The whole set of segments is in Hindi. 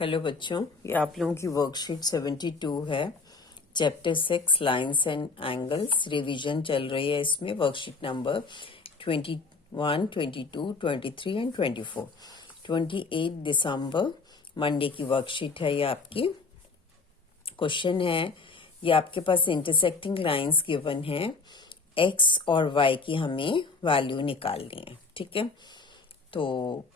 हेलो बच्चों, ये आप लोगों की वर्कशीट 72 है। Chapter 6 lines and angles revision चल रही है। इसमें worksheet number 21, 22, 23 and 24। 28 December Monday की वर्कशीट है ये आपकी। क्वेश्चन है, ये आपके पास इंटरसेक्टिंग लाइंस गिवन है, एक्स और वाई की हमें वैल्यू निकालनी है। ठीक है, तो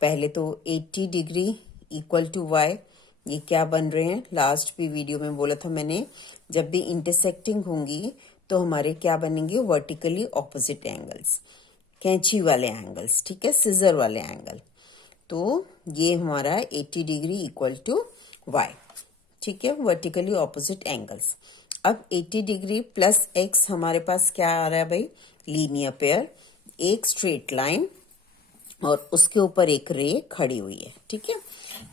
पहले तो 80 डिग्री इक्वल टू वाई, ये क्या बन रहे हैं? लास्ट भी वीडियो में बोला था मैंने, जब भी इंटरसेक्टिंग होंगी तो हमारे क्या बनेंगे? वर्टिकली ऑपोजिट एंगल्स, कैंची वाले एंगल्स। ठीक है, सिजर वाले एंगल। तो ये हमारा 80 डिग्री इक्वल टू वाई। ठीक है, वर्टिकली ऑपोजिट एंगल्स। अब 80 डिग्री प्लस एक्स हमारे पास क्या आ रहा है भाई? लीनियर पेयर, एक स्ट्रेट लाइन और उसके ऊपर एक रे खड़ी हुई है। ठीक है,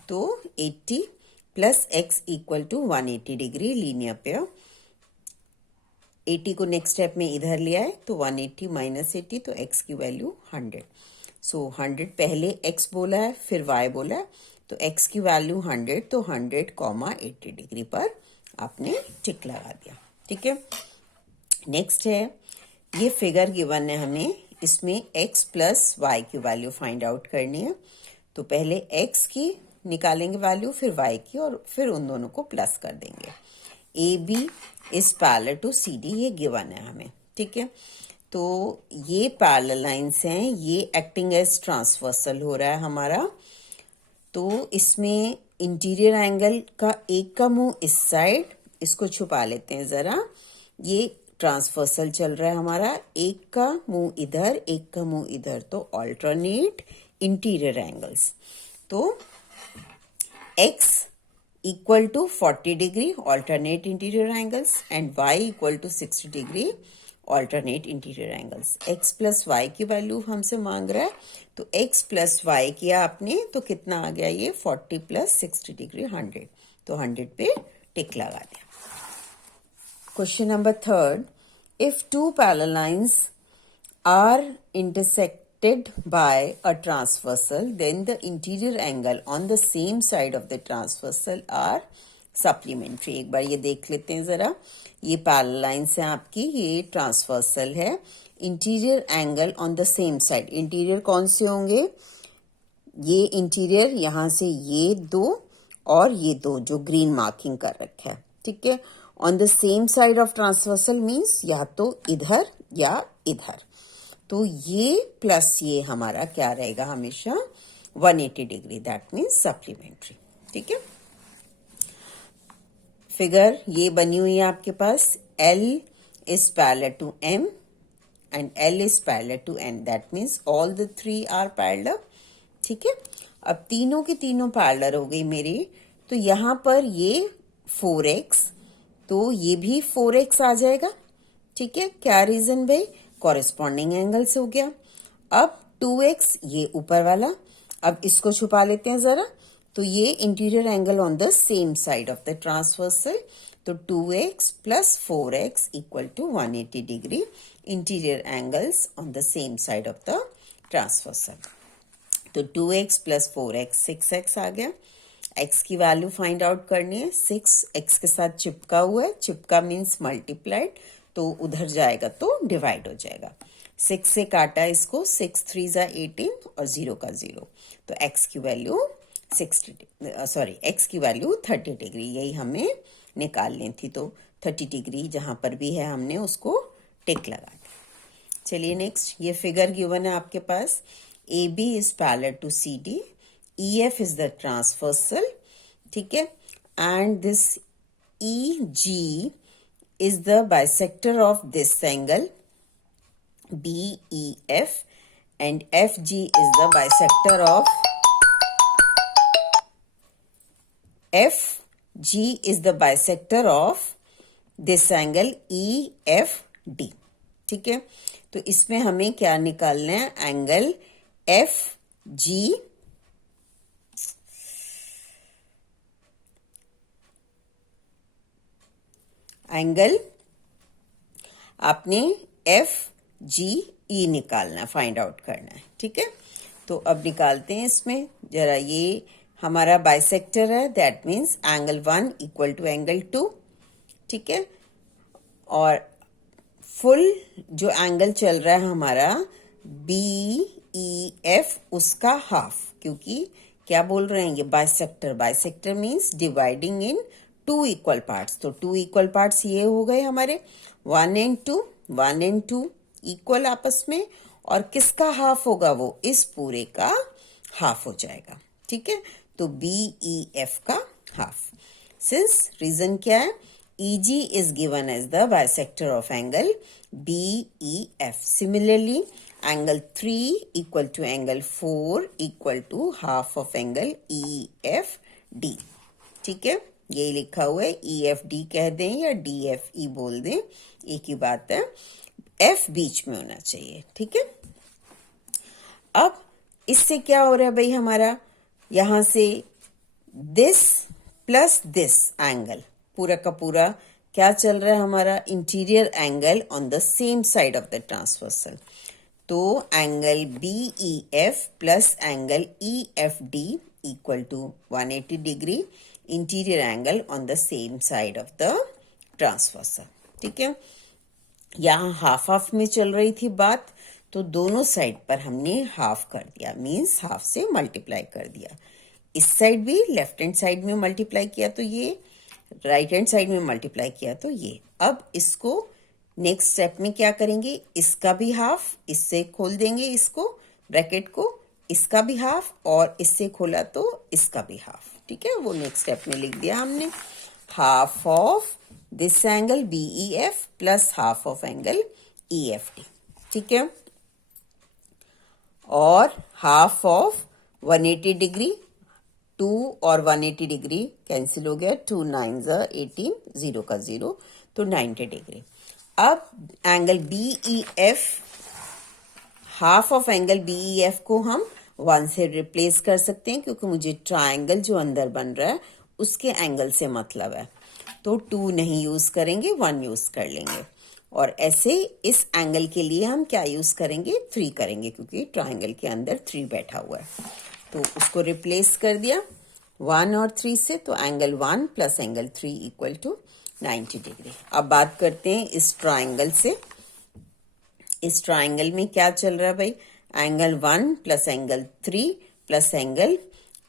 तो 80 plus x equal to 180 degree linear pair. 80 को नेक्स्ट स्टेप में इधर लिया है तो 180 माइनस 80, तो x की वैल्यू 100। सो 100 पहले x बोला है फिर y बोला है, तो x की वैल्यू 100, तो 100, 80 डिग्री पर आपने टिक लगा दिया। ठीक है, नेक्स्ट है, ये फिगर गिवन है हमें, इसमें x प्लस वाई की वैल्यू फाइंड आउट करनी है। तो पहले x की निकालेंगे वैल्यू, फिर y की, और फिर उन दोनों को प्लस कर देंगे। A B is parallel to C D, ये गिवन है हमें। ठीक है, तो ये पैरेलल लाइंस हैं, ये एक्टिंग एज ट्रांसवर्सल हो रहा है हमारा। तो इसमें इंटीरियर एंगल का एक का मुंह इस साइड, इसको छुपा लेते हैं जरा, ये ट्रांसवर्सल चल रहा है हमारा, एक का मुंह इधर एक का मुंह इधर, तो ऑल्टरनेट इंटीरियर एंगल्स। तो x equal to 40 degree alternate interior angles and y equal to 60 degree alternate interior angles। x plus y की वैल्यू हमसे मांग रहा है, तो x plus y किया आपने तो कितना आ गया? ये 40 plus 60 डिग्री 100, तो 100 पे टिक लगा दिया। Question number 3, if two parallel lines are intersected by a transversal, then the interior angle on the same side of the transversal are supplementary। एक बार ये देख लेते हैं जरा, ये पैरेलल लाइंस है आपकी, ये ट्रांसवर्सल है। Interior angle on the same side, interior कौन से होंगे? ये इंटीरियर यहां से ये दो और ये दो जो ग्रीन मार्किंग कर रखा है। ठीक है, on the same side of transversal means या तो इधर या इधर, तो ये प्लस ये हमारा क्या रहेगा? हमेशा 180 डिग्री, दैट मीन्स सप्लीमेंट्री। ठीक है, फिगर ये बनी हुई है आपके पास, L is parallel to M and L is parallel to N, that means all the three are parallel। ठीक है, अब तीनों की तीनों पैरेलल हो गई मेरी, तो यहां पर ये 4x, तो ये भी 4x आ जाएगा। ठीक है, क्या रीजन भाई? कॉरेस्पॉन्डिंग एंगल से हो गया। अब 2x ये ऊपर वाला, अब इसको छुपा लेते हैं जरा, तो ये interior angle on the same side of the transversal, तो 2x plus 4x equal to 180 degree interior angles on the same side of the transversal. तो 2x प्लस 4x 6x आ गया। x की वैल्यू फाइंड आउट करनी है, 6 x के साथ चिपका हुआ है, चिपका मीन्स मल्टीप्लाइड, तो उधर जाएगा तो डिवाइड हो जाएगा। 6 से काटा इसको, 6 3 जा 18 और 0 का 0, तो x की वैल्यू 30 डिग्री, यही हमें निकालनी थी। तो 30 डिग्री जहां पर भी है हमने उसको टिक लगा दिया। चलिए नेक्स्ट, ये फिगर गिवन है आपके पास, A B is parallel to C D, EF is the transversal। ठीक है, and this EG is the bisector of this angle BEF and FG is the bisector of FG is the bisector of this angle EFD। ठीक है, तो इसमें हमें क्या निकालना है? एंगल FG एंगल आपने FGE निकालना, फाइंड आउट करना है। ठीक है, तो अब निकालते हैं इसमें जरा, ये हमारा बाइसेक्टर है, that means angle 1 equal to angle 2, ठीक है। और फुल जो एंगल चल रहा है हमारा BEF, उसका हाफ, क्योंकि क्या बोल रहे हैं ये बाइसेक्टर, बाइसेक्टर मीन्स डिवाइडिंग इन 2 इक्वल पार्ट्स। तो 2 इक्वल पार्ट्स ये हो गए हमारे 1 एंड 2, 1 एंड 2 इक्वल आपस में, और किसका हाफ होगा, वो इस पूरे का हाफ हो जाएगा, ठीक है। तो BEF का हाफ। सिंस रीजन क्या है, EG is given as the bisector of angle BEF. Similarly, angle 3 equal to angle 4 equal to half of angle EFD. ठीक है, यही लिखा हुआ है, EFD कह दें या DFE बोल दें, एक ही बात है, F बीच में होना चाहिए, ठीक है। अब इससे क्या हो रहा है भाई, हमारा यहां से दिस प्लस दिस एंगल, पूरा का पूरा क्या चल रहा है हमारा, interior angle on the same side of the transversal. तो angle BEF plus angle EFD equal to 180 degree, interior angle on the same side of the transversal, ठीक है। यहाँ हाफ हाफ में चल रही थी बात, तो दोनों साइड पर हमने हाफ कर दिया, मीन्स हाफ से मल्टीप्लाई कर दिया। इस साइड भी लेफ्ट हैंड साइड में मल्टीप्लाई किया तो ये, राइट हैंड साइड में मल्टीप्लाई किया तो ये। अब इसको नेक्स्ट स्टेप में क्या करेंगे, इसका भी हाफ, इससे खोल देंगे इसको ब्रैकेट को, इसका भी हाफ, और इससे खोला तो इसका भी हाफ, ठीक है। वो नेक्स्ट स्टेप में लिख दिया हमने, half of this angle BEF plus half of angle EFD, ठीक है। और हाफ ऑफ 180 डिग्री, 2 और 180 डिग्री कैंसिल हो गया, 2 9 18, 0 का 0, तो 90 डिग्री। अब angle BEF, half of angle BEF को हम 1 से रिप्लेस कर सकते हैं, क्योंकि मुझे ट्राइंगल जो अंदर बन रहा है उसके एंगल से मतलब है, तो 2 नहीं यूज करेंगे, 1 यूज कर लेंगे। और ऐसे इस एंगल के लिए हम क्या यूज करेंगे, 3 करेंगे, क्योंकि ट्राइंगल के अंदर 3 बैठा हुआ है, तो उसको रिप्लेस कर दिया 1 और 3 से, तो angle 1 plus angle 3 equal to 90 degree. अब बात करते हैं इस ट्राइंगल से। इस ट्राइंगल में क्या चल रहा है भाई, angle 1 plus angle 3 plus angle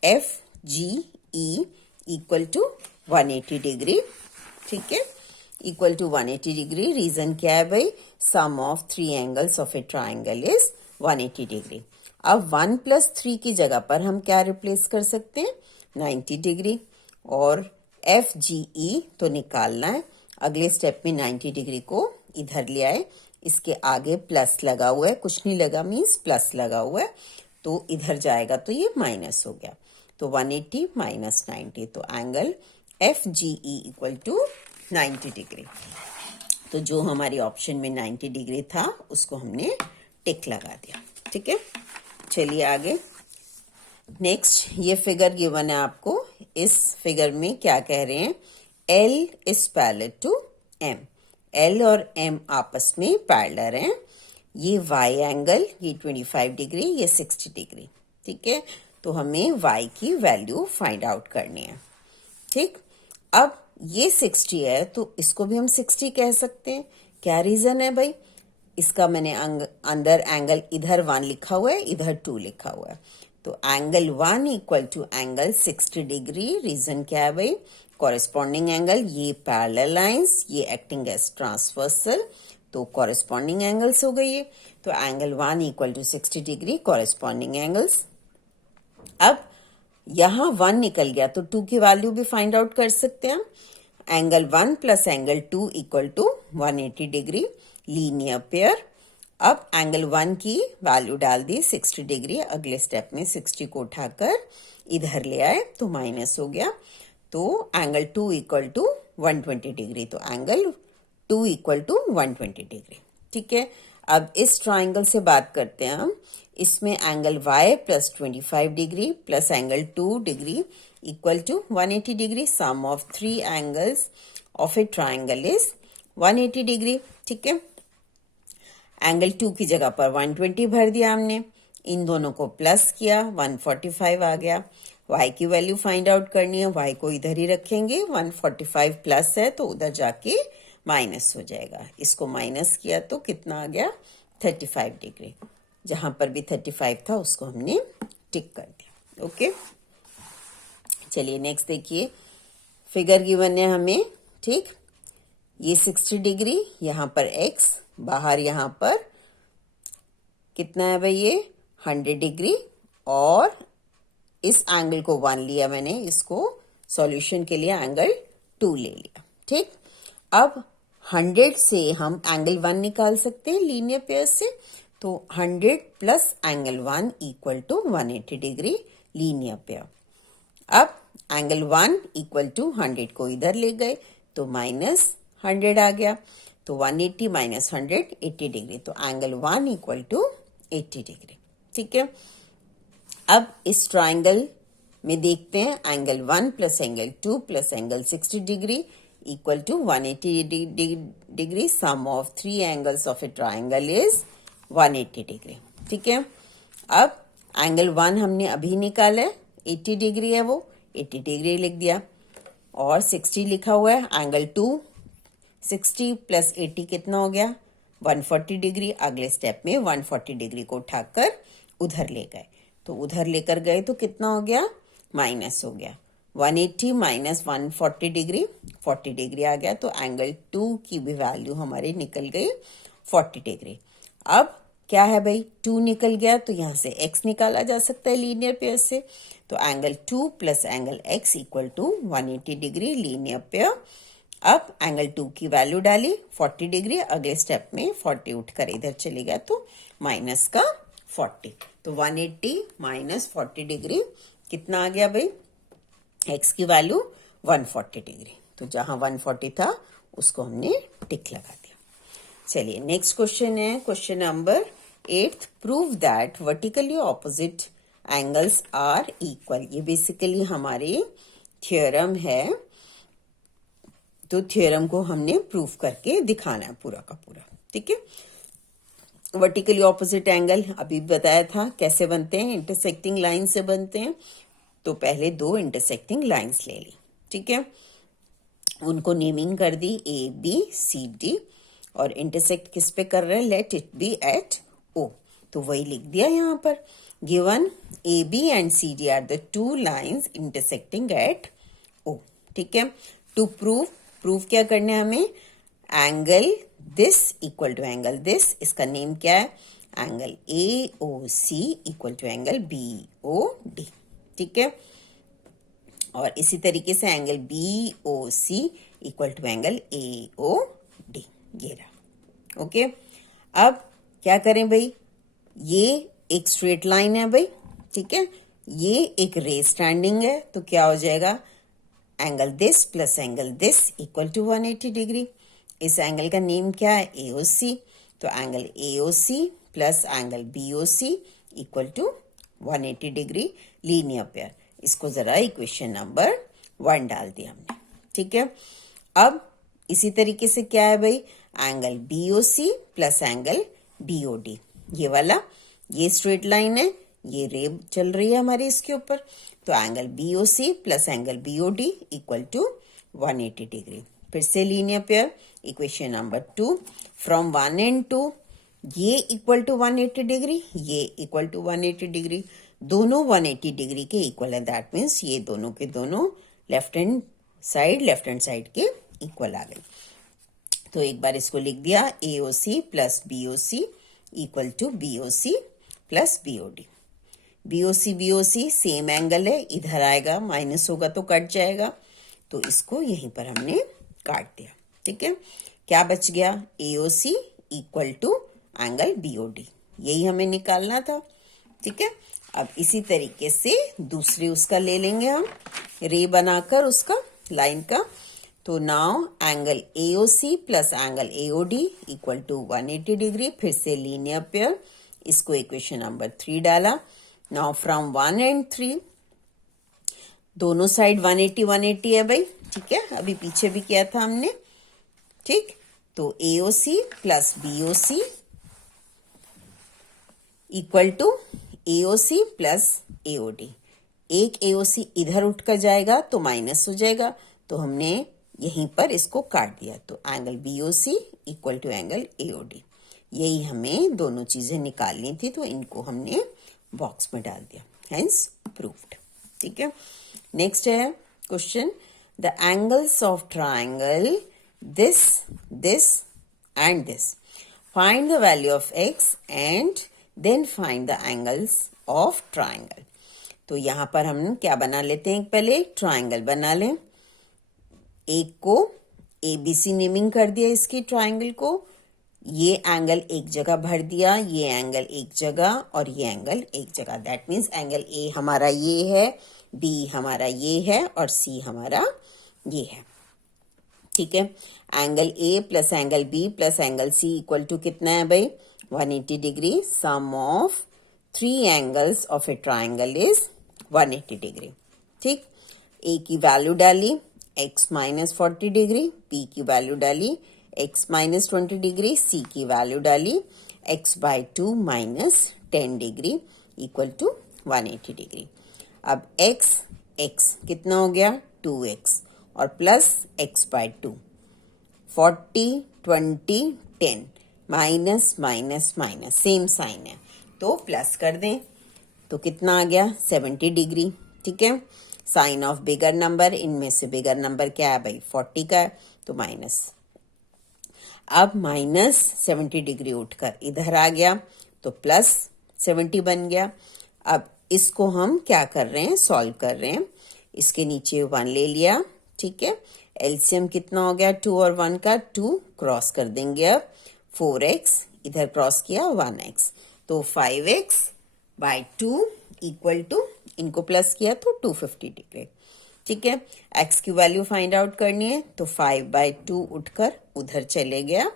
FGE equal to 180 degree, ठीक है, इक्वल टू 180 डिग्री। रीजन क्या है भाई, sum of 3 angles of a triangle is 180 degree. अब 1 प्लस 3 की जगह पर हम क्या रिप्लेस कर सकते हैं, 90 डिग्री, और FGE तो निकालना है। अगले स्टेप में 90 डिग्री को इधर ले आए, इसके आगे प्लस लगा हुआ है, कुछ नहीं लगा मीन्स प्लस लगा हुआ है, तो इधर जाएगा तो ये माइनस हो गया, तो 180 माइनस 90, तो angle FGE equal to 90 degree. तो जो हमारी ऑप्शन में 90 डिग्री था उसको हमने टिक लगा दिया, ठीक है। चलिए आगे, नेक्स्ट ये फिगर गिवन है आपको। इस फिगर में क्या कह रहे हैं, L is parallel to M, L और M आपस में पैरेलल हैं। ये Y एंगल, ये 25 डिग्री, ये 60 डिग्री, ठीक है। तो हमें Y की वैल्यू फाइंड आउट करनी है, ठीक। अब ये 60 है तो इसको भी हम 60 कह सकते हैं। क्या रीजन है भाई, इसका मैंने अंदर एंगल इधर 1 लिखा हुआ है, इधर 2 लिखा हुआ है, तो angle 1 equal to angle 60 degree. Reason क्या है भाई, कॉरेस्पॉन्डिंग एंगल, ये पैरेलल लाइंस, ये एक्टिंग एज ट्रांसवर्सल, तो कॉरेस्पॉन्डिंग एंगल्स हो गई है। तो angle 1 equal to 60 degree, corresponding angles. अब यहां 1 निकल गया तो 2 की वैल्यू भी फाइंड आउट कर सकते हैं हम। Angle 1 plus angle 2 equal to 180 degree, linear pair. अब एंगल 1 की वैल्यू डाल दी 60 डिग्री, अगले स्टेप में 60 को उठाकर इधर ले आए तो माइनस हो गया, तो एंगल 2 इक्वल टू 120 डिग्री, तो एंगल 2 इक्वल टू 120 डिग्री, ठीक है। अब इस ट्राइंगल से बात करते हैं हम। इसमें angle y plus 25 degree plus angle 2 degree equal to 180 degree, sum of 3 angles of a triangle is 180 degree, ठीक है। एंगल 2 की जगह पर 120 भर दिया हमने, इन दोनों को प्लस किया, 145 आ गया। y की वैल्यू फाइंड आउट करनी है, y को इधर ही रखेंगे, 145 प्लस है तो उधर जाके माइनस हो जाएगा। इसको माइनस किया तो कितना आ गया, 35 डिग्री। जहां पर भी 35 था उसको हमने टिक कर दिया। ओके, चलिए नेक्स्ट देखिए, फिगर गिवन है हमें, ठीक, ये 60 डिग्री, यहां पर x, बाहर यहां पर कितना है भाई, ये 100 डिग्री, और इस एंगल को 1 लिया मैंने, इसको सॉल्यूशन के लिए एंगल 2 ले लिया। ठीक, अब 100 से हम एंगल 1 निकाल सकते हैं लीनियर पेयर से, तो 100 plus angle 1 equal to 180 degree linear pair. अब एंगल 1 इक्वल टू 100 को इधर ले गए तो माइनस 100 आ गया, तो 180 माइनस 100 80 डिग्री, तो एंगल 1 इक्वल टू 80 डिग्री। ठीक है, अब इस ट्राइंगल में देखते हैं, angle 1 plus angle 2 plus angle 60 degree equal to 180 degree, sum of 3 angles of a triangle is 180 degree. ठीक है, अब एंगल 1 हमने अभी निकाला है, 80 डिग्री है, वो 80 डिग्री लिख दिया, और 60 लिखा हुआ है, एंगल 2, 60 प्लस 80 कितना हो गया, 140 डिग्री। अगले स्टेप में 140 डिग्री को उठाकर उधर ले गए, तो उधर लेकर गए तो कितना हो गया, माइनस हो गया, 180 माइनस 140 डिग्री, 40 डिग्री आ गया, तो एंगल 2 की भी वैल्यू हमारी निकल गई 40 डिग्री। अब क्या है भाई, 2 निकल गया तो यहां से x निकाला जा सकता है लीनियर पेयर से, तो angle 2 plus angle x equal to 180 degree linear pair. अब एंगल 2 की वैल्यू डाली 40 डिग्री, अगले स्टेप में 40 उठकर इधर चले गया तो माइनस का 40, तो 180 माइनस 40 डिग्री कितना आ गया भाई, x की वैल्यू 140 डिग्री। तो जहां 140 था उसको हमने टिक लगा दिया। चलिए नेक्स्ट क्वेश्चन है, question number 8, prove that vertically opposite angles are equal. ये बेसिकली हमारे थ्योरम है, तो थ्योरम को हमने प्रूव करके दिखाना है पूरा का पूरा। ठीक है, वर्टिकली ऑपोजिट एंगल अभी बताया था कैसे बनते हैं, इंटरसेक्टिंग लाइन से बनते हैं, तो पहले 2 इंटरसेक्टिंग लाइंस ले ली। ठीक है, उनको नेमिंग कर दी ए बी सी डी, और इंटरसेक्ट किस पे कर रहे हैं, let it be at O, तो वही लिख दिया यहाँ पर, given A B and C D are the 2 lines intersecting at O. ठीक है, टू प्रूव क्या करना है हमें, angle this equal to angle this, इसका नेम क्या है, angle A O C equal to angle B O D. ठीक है, और इसी तरीके से angle B O C equal to angle A O D, ये रहा। ओके, अब क्या करें भाई, ये एक स्ट्रेट लाइन है भाई, ठीक है, ये एक रे स्टैंडिंग है, तो क्या हो जाएगा, angle this plus angle this equal to 180 degree. इस एंगल का नेम क्या है, एओसी, तो angle AOC plus angle BOC equal to 180 degree linear pair. इसको जरा इक्वेशन नंबर 1 डाल दिया हमने। ठीक है, अब इसी तरीके से क्या है भाई, angle BOC plus angle BOD, ये वाला, ये स्ट्रेट लाइन है, ये रे चल रही है हमारी इसके ऊपर, तो angle BOC plus angle BOD equal to 180 degree. फिर से linear pair, equation number 2, from 1 and 2, ये इक्वल टू 180 डिग्री, ये इक्वल टू 180 डिग्री, दोनों 180 डिग्री के इक्वल है, दैट मीन्स ये दोनों के दोनों लेफ्ट हैंड साइड के इक्वल आ गए। तो एक बार इसको लिख दिया, AOC plus BOC equal to BOC plus BOD. BOC same angle है, इधर आएगा माइनस होगा तो कट जाएगा, तो इसको यहीं पर हमने काट दिया। ठीक है, क्या बच गया, AOC equal to angle BOD, यही हमें निकालना था। ठीक है, अब इसी तरीके से दूसरे उसका ले लेंगे हम, रे बनाकर उसका लाइन का, तो now angle AOC plus angle AOD equal to 180 degree, फिर से लीनियर पेयर, इसको इक्वेशन नंबर 3 डाला। नाउ फ्रॉम 1 एंड 3, दोनों साइड 180 है भाई। ठीक है, अभी पीछे भी किया था हमने। ठीक, तो AOC plus BOC equal to AOC plus AOD, एक AOC इधर उठकर जाएगा तो माइनस हो जाएगा, तो हमने यहीं पर इसको काट दिया, तो angle BOC equal to angle AOD। यही हमें दोनों चीजें निकालनी थी, तो इनको हमने बॉक्स में डाल दिया, हेंस प्रूव्ड। ठीक है, नेक्स्ट है question, the angles of triangle this this and this, find the value of x and then find the angles of triangle. तो यहां पर हम क्या बना लेते हैं, पहले ट्राइंगल बना लें। एक को ABC नेमिंग कर दिया इसकी ट्राइंगल को, ये एंगल एक जगह भर दिया, ये एंगल एक जगह और ये एंगल एक जगह। दैट मीन्स एंगल A हमारा ये है, B हमारा ये है और C हमारा ये है। ठीक है, angle A plus angle B plus angle C equal to कितना है भाई, 180 degree. Sum of 3 angles of a triangle is 180 degree. ठीक, A की वैल्यू डाली x माइनस 40 डिग्री, B की वैल्यू डाली x माइनस 20 डिग्री, C की वैल्यू डाली x/2 minus 10 degree equal to 180 degree. अब x कितना हो गया, 2x और plus x/2, 40 20 10 minus minus minus same sign है, तो प्लस कर दें, तो कितना आ गया 70 डिग्री। ठीक है, साइन ऑफ बिगर नंबर, इनमें से बिगर नंबर क्या है भाई 40 का है, तो माइनस। अब माइनस 70 डिग्री उठकर इधर आ गया तो प्लस 70 बन गया। अब इसको हम क्या कर रहे हैं, सॉल्व कर रहे हैं। इसके नीचे 1 ले लिया, ठीक है, एलसीएम कितना हो गया 2 और 1 का, 2 क्रॉस कर देंगे। अब 4x इधर क्रॉस किया 1x, तो 5x/2 इक्वल टू, इनको प्लस किया तो 250 डिग्री। ठीक है, x की वैल्यू फाइंड आउट करनी है, तो 5/2 उठकर उधर चले गया,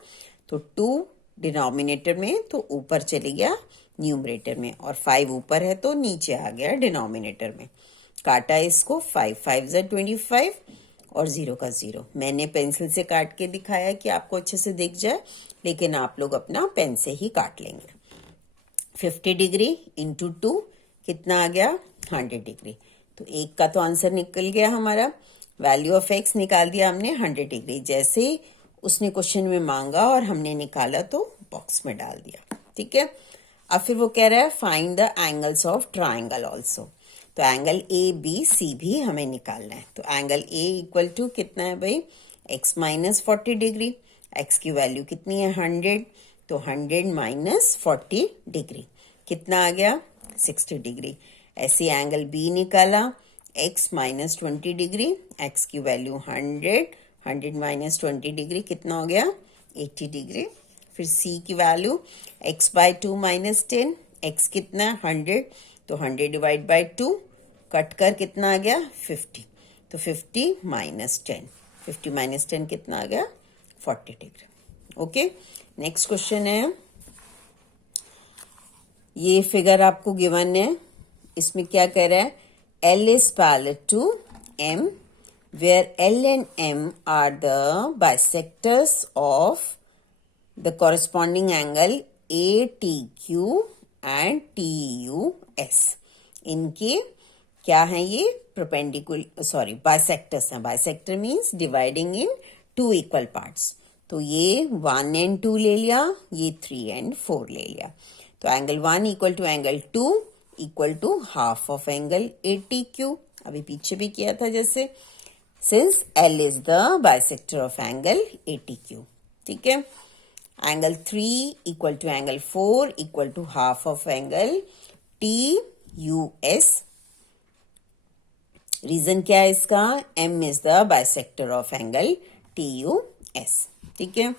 तो 2 डिनोमिनेटर में, तो ऊपर चले गया न्यूमरेटर में, और 5 ऊपर है तो नीचे आ गया डिनोमिनेटर में। काटा इसको, 5 5 ज़ा 25 और 0 का 0। मैंने पेंसिल से काट के दिखाया कि आपको अच्छे से दिख जाए, लेकिन आप लोग अपना पेन से ही काट लेंगे। 50 डिग्री इंटू 2 कितना आ गया 100 डिग्री। तो एक का तो आंसर निकल गया हमारा। वैल्यू ऑफ x निकाल दिया हमने 100 डिग्री, जैसे ही उसने क्वेश्चन में मांगा और हमने निकाला तो बॉक्स में डाल दिया। ठीक है, अब फिर वो कह रहा है find the angles of triangle also, तो एंगल ABC भी हमें निकालना है। तो एंगल A इक्वल टू कितना है भाई, x माइनस 40 डिग्री, x की वैल्यू कितनी है 100, तो 100 माइनस 40 डिग्री कितना आ गया 60 डिग्री। ऐसे एंगल B निकाला, x माइनस 20 डिग्री, x की वैल्यू 100, 100 माइनस 20 डिग्री कितना हो गया 80 डिग्री। फिर C की वैल्यू x/2 माइनस 10, x कितना 100, तो 100 डिवाइड बाई 2, कट कर कितना आ गया 50, तो 50 माइनस 10, 50 माइनस 10 कितना आ गया 40 डिग्री। ओके, नेक्स्ट क्वेश्चन है, ये फिगर आपको गिवन है, इसमें क्या कह रहा है, L is parallel to M where L and M are the bisectors of the corresponding angle ATQ and TUS। इनके क्या है, ये परपेंडिकुलर बाइसेक्टर्स हैं। बाइसेक्टर मीन्स डिवाइडिंग इन 2 इक्वल पार्ट्स। तो ये 1 and 2 ले लिया, ये 3 and 4 ले लिया, तो angle 1 equal to angle 2 equal to half of angle ATQ। अभी पीछे भी किया था जैसे, since L is the bisector of angle ATQ। ठीक है, angle 3 equal to angle 4 equal to half of angle TUS। Reason क्या है इसका, M is the bisector of angle TUS। ठीक है,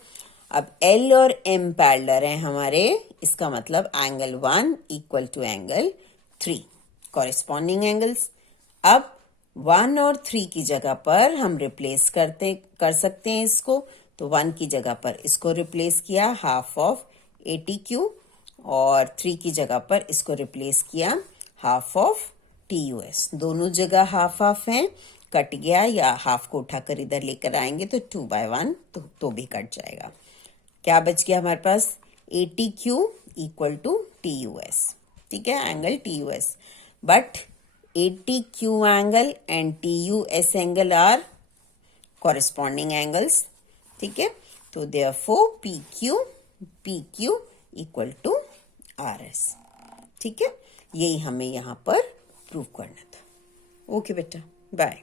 अब L और M पैरेलल हैं हमारे, इसका मतलब angle 1 equal to angle 3 corresponding angles. अब 1 और 3 की जगह पर हम रिप्लेस कर सकते हैं इसको, तो 1 की जगह पर इसको रिप्लेस किया हाफ ऑफ ATQ, और 3 की जगह पर इसको रिप्लेस किया हाफ ऑफ TUS। दोनों जगह हाफ हाफ हैं, कट गया, या हाफ को उठाकर इधर लेकर आएंगे तो 2/1 तो भी कट जाएगा। क्या बच गया हमारे पास, ATQ इक्वल टू TUS। ठीक है, angle TUS, but ATQ angle and TUS angle are corresponding angles. ठीक है, तो therefore PQ equal to RS. ठीक है, यही हमें यहाँ पर प्रूव करना था. ओके बेटा, बाय.